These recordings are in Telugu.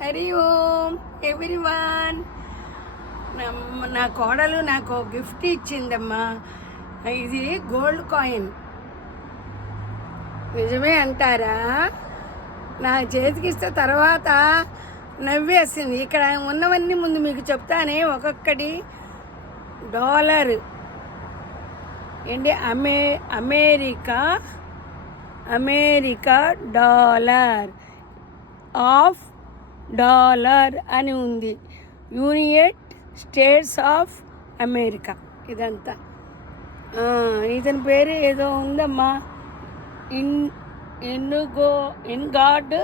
హరి ఓం ఎవ్రీవన్. నా కోడలు నాకు గిఫ్ట్ ఇచ్చిందమ్మా. ఇది గోల్డ్ కాయిన్. నిజమే అంటారా? నా చేతికి ఇస్తే తర్వాత నవ్వేసింది. ఇక్కడ ఉన్నవన్నీ ముందు మీకు చెప్తానే. ఒక్కొక్కటి డాలర్ ఏంటి, అమెరికా డాలర్ ఆఫ్ డాలర్ అని ఉంది. United states of America. ఇదంతా ఇతని పేరు ఏదో ఉందమ్మా. ఇన్గాడ్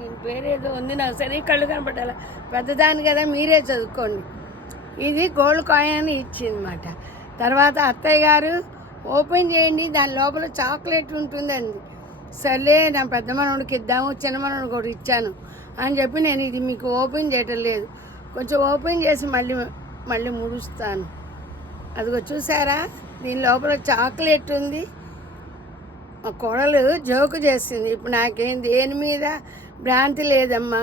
ఈయన పేరు ఏదో ఉంది. నాకు సరే కళ్ళు కనపడాలి, పెద్దదాన్ని కదా, మీరే చదువుకోండి. ఇది గోల్డ్ కాయిన్ అని ఇచ్చిందన్నమాట. తర్వాత అత్తయ్య గారు ఓపెన్ చేయండి, దాని లోపల చాక్లెట్ ఉంటుందండి. సర్లే, నా పెద్ద మనోడికి ఇద్దాము, చిన్న మనోడికి కూడా ఇచ్చాను అని చెప్పి నేను ఇది మీకు ఓపెన్ చేయటం లేదు. కొంచెం ఓపెన్ చేసి మళ్ళీ ముడుస్తాను. అదిగో చూసారా, దీని లోపల చాక్లెట్ ఉంది. మా కోడలు జోకు చేసింది. ఇప్పుడు నాకేం దేని మీద భ్రాంతి లేదమ్మా.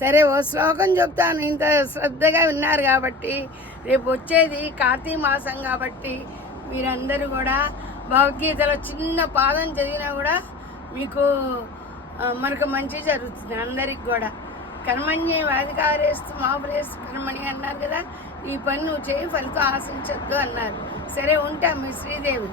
సరే, ఓ శ్లోకం చెప్తాను. ఇంత శ్రద్ధగా విన్నారు కాబట్టి. రేపు వచ్చేది కార్తీక మాసం కాబట్టి మీరందరూ కూడా భగవద్గీతలో చిన్న పాదం చదివినా కూడా మీకు మనకు మంచి జరుగుతుంది. అందరికి కూడా కర్మణ్యేవాధికారేస్తు మా ఫలేస్తు కర్మణి అన్నారు కదా. ఈ పని నువ్వు చేయి, ఫలితం ఆశించొద్దు అన్నారు. సరే, ఉంటా. మీ శ్రీదేవి.